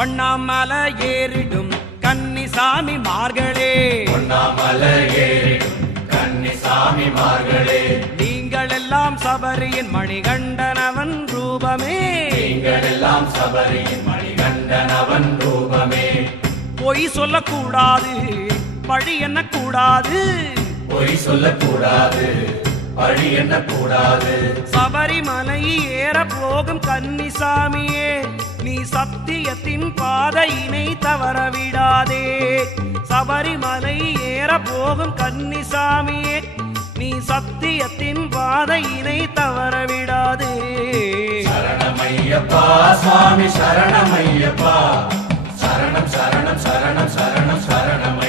ஒண்ணாமலை ஏறிடும் கன்னிசாமி மார்களே, ஒண்ணாமலை ஏறிடும் கன்னிசாமி மார்களே, நீங்கள் எல்லாம் சபரியின் மணிகண்டனவன் ரூபமே, நீங்கள் எல்லாம் சபரியின் மணிகண்டனவன் ரூபமே. பொய் சொல்லக்கூடாது, பழி எண்ணக்கூடாது, பொய் சொல்லக்கூடாது, பழி எண்ணக்கூடாது. சபரிமலை ஏற போகும் கன்னிசாமியே, நீ சத்தியத்தின் பாதையினை தவறவிடாதே. சபரிமலை ஏற போகும் கன்னிசாமியே, நீ சத்தியத்தின் பாதையினை தவறவிடாதே. சரணமையப்பா சுவாமி சரணமையப்பா, சரணம் சரணம் சரணம் சரணம் சரணம்.